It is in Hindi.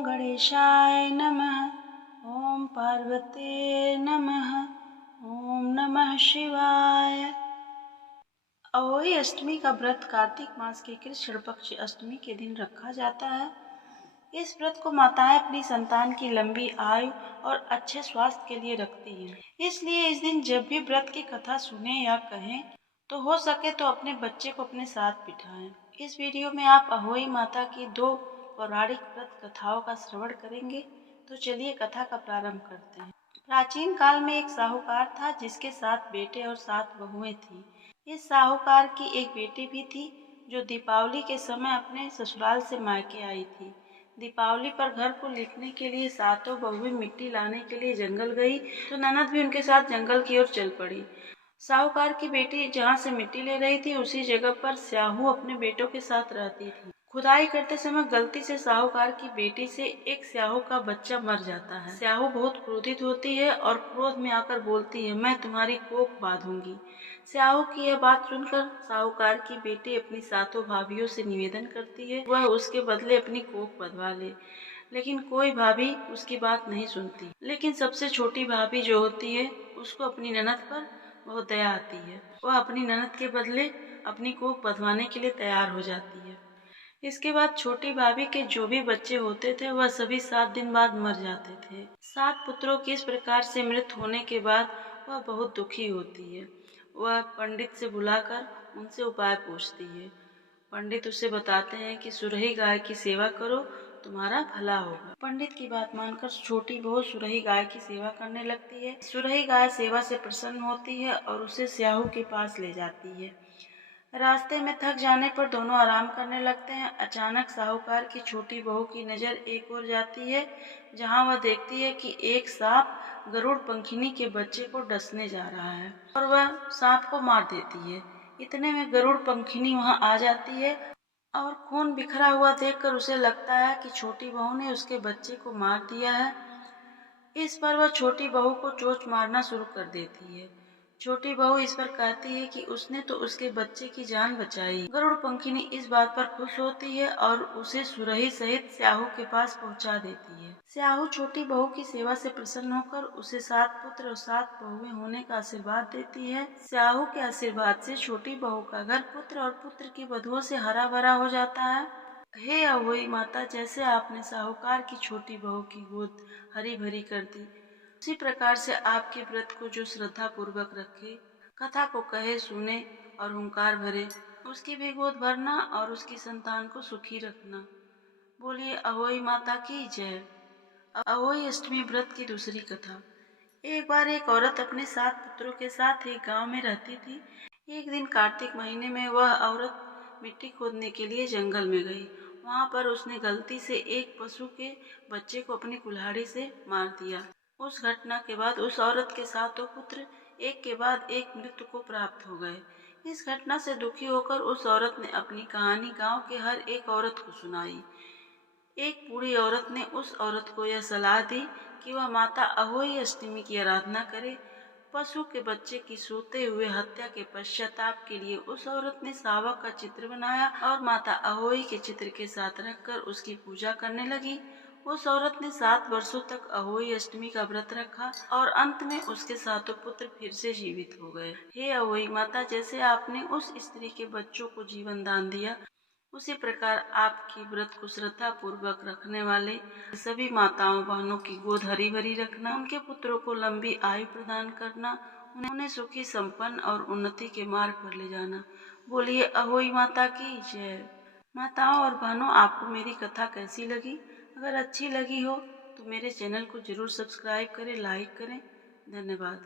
ओम गणेशाय नमः। ओम पार्वते नमः। ओम नमः शिवाय। अहोई अष्टमी का व्रत कार्तिक मास के कृष्ण पक्ष अष्टमी के दिन रखा जाता है। इस व्रत को माताएं अपनी संतान की लंबी आयु और अच्छे स्वास्थ्य के लिए रखती हैं। इसलिए इस दिन जब भी व्रत की कथा सुने या कहें तो हो सके तो अपने बच्चे को अपने साथ बिठाएं। इस वीडियो में आप अहोई माता की 2 पौराणिक व्रत कथाओं का श्रवण करेंगे। तो चलिए कथा का प्रारंभ करते हैं। प्राचीन काल में एक साहूकार था जिसके 7 बेटे और 7 बहुएं थीं। इस साहूकार की एक बेटी भी थी जो दीपावली के समय अपने ससुराल से मायके आई थी। दीपावली पर घर को लिपने के लिए 7 बहुएं मिट्टी लाने के लिए जंगल गई तो ननद भी उनके साथ जंगल की ओर चल पड़ी। साहूकार की बेटी जहाँ से मिट्टी ले रही थी उसी जगह पर स्याहू अपने बेटों के साथ रहती थी। खुदाई करते समय गलती से साहूकार की बेटी से एक स्याहू का बच्चा मर जाता है। स्याहू बहुत क्रोधित होती है और क्रोध में आकर बोलती है, मैं तुम्हारी कोख बांधूंगी। स्याहू की यह बात सुनकर साहूकार की बेटी अपनी 7 भाभियों से निवेदन करती है वह उसके बदले अपनी कोख बंधवा ले, लेकिन कोई भाभी उसकी बात नहीं सुनती। लेकिन सबसे छोटी भाभी जो होती है उसको अपनी ननद पर बहुत दया आती है। वह अपनी ननद के बदले अपनी कोख बंधवाने के लिए तैयार हो जाती है। इसके बाद छोटी भाभी के जो भी बच्चे होते थे वह सभी 7 दिन बाद मर जाते थे। 7 पुत्रों के इस प्रकार से मृत्यु होने के बाद वह बहुत दुखी होती है। वह पंडित से बुलाकर उनसे उपाय पूछती है। पंडित उसे बताते हैं कि सुरही गाय की सेवा करो, तुम्हारा भला होगा। पंडित की बात मानकर छोटी बहू सुरही गाय की सेवा करने लगती है। सुरही गाय सेवा से प्रसन्न होती है और उसे स्याहू के पास ले जाती है। रास्ते में थक जाने पर दोनों आराम करने लगते हैं। अचानक साहूकार की छोटी बहू की नजर एक ओर जाती है जहां वह देखती है कि एक सांप गरुड़ पंखिनी के बच्चे को डसने जा रहा है और वह सांप को मार देती है। इतने में गरुड़ पंखिनी वहां आ जाती है और खून बिखरा हुआ देखकर उसे लगता है कि छोटी बहू ने उसके बच्चे को मार दिया है। इस पर वह छोटी बहू को चोंच मारना शुरू कर देती है। छोटी बहू इस पर कहती है कि उसने तो उसके बच्चे की जान बचाई। गरुड़ पंखिनी इस बात पर खुश होती है और उसे सुरही सहित स्याहू के पास पहुंचा देती है। स्याहू छोटी बहू की सेवा से प्रसन्न होकर उसे 7 पुत्र और 7 बहुएं होने का आशीर्वाद देती है। स्याहू के आशीर्वाद से छोटी बहू का घर पुत्र और पुत्र की वधुओं से हरा भरा हो जाता है। हे अहोई माता, जैसे आपने साहूकार की छोटी बहू की गोद हरी भरी कर दी, उसी प्रकार से आपके व्रत को जो श्रद्धा पूर्वक रखे, कथा को कहे सुने और हुंकार भरे, उसकी भी गोद भरना और उसकी संतान को सुखी रखना। बोलिए अहोई माता की जय। अहोई अष्टमी व्रत की दूसरी कथा। एक बार एक औरत अपने 7 पुत्रों के साथ एक गांव में रहती थी। एक दिन कार्तिक महीने में वह औरत मिट्टी खोदने के लिए जंगल में गई। वहां पर उसने गलती से एक पशु के बच्चे को अपनी कुल्हाड़ी से मार दिया। उस घटना के बाद उस औरत के 7 पुत्र एक के बाद एक मृत्यु को प्राप्त हो गए। इस घटना से दुखी होकर उस औरत ने अपनी कहानी गांव के हर एक औरत को सुनाई। एक बूढ़ी औरत ने उस औरत को यह सलाह दी कि वह माता अहोई अष्टमी की आराधना करे। पशु के बच्चे की सोते हुए हत्या के पश्चाताप के लिए उस औरत ने शावक का चित्र बनाया और माता अहोई के चित्र के साथ रखकर उसकी पूजा करने लगी। उस औरत ने 7 वर्षों तक अहोई अष्टमी का व्रत रखा और अंत में उसके 7 पुत्र फिर से जीवित हो गए। हे अहोई माता, जैसे आपने उस स्त्री के बच्चों को जीवन दान दिया, उसी प्रकार आपकी व्रत को श्रद्धा पूर्वक रखने वाले सभी माताओं बहनों की गोद हरी भरी रखना, उनके पुत्रों को लंबी आयु प्रदान करना, उन्हें सुखी संपन्न और उन्नति के मार्ग पर ले जाना। बोलिए अहोई माता की जय। माताओं और बहनों, आपको मेरी कथा कैसी लगी? अगर अच्छी लगी हो तो मेरे चैनल को जरूर सब्सक्राइब करें, लाइक करें। धन्यवाद।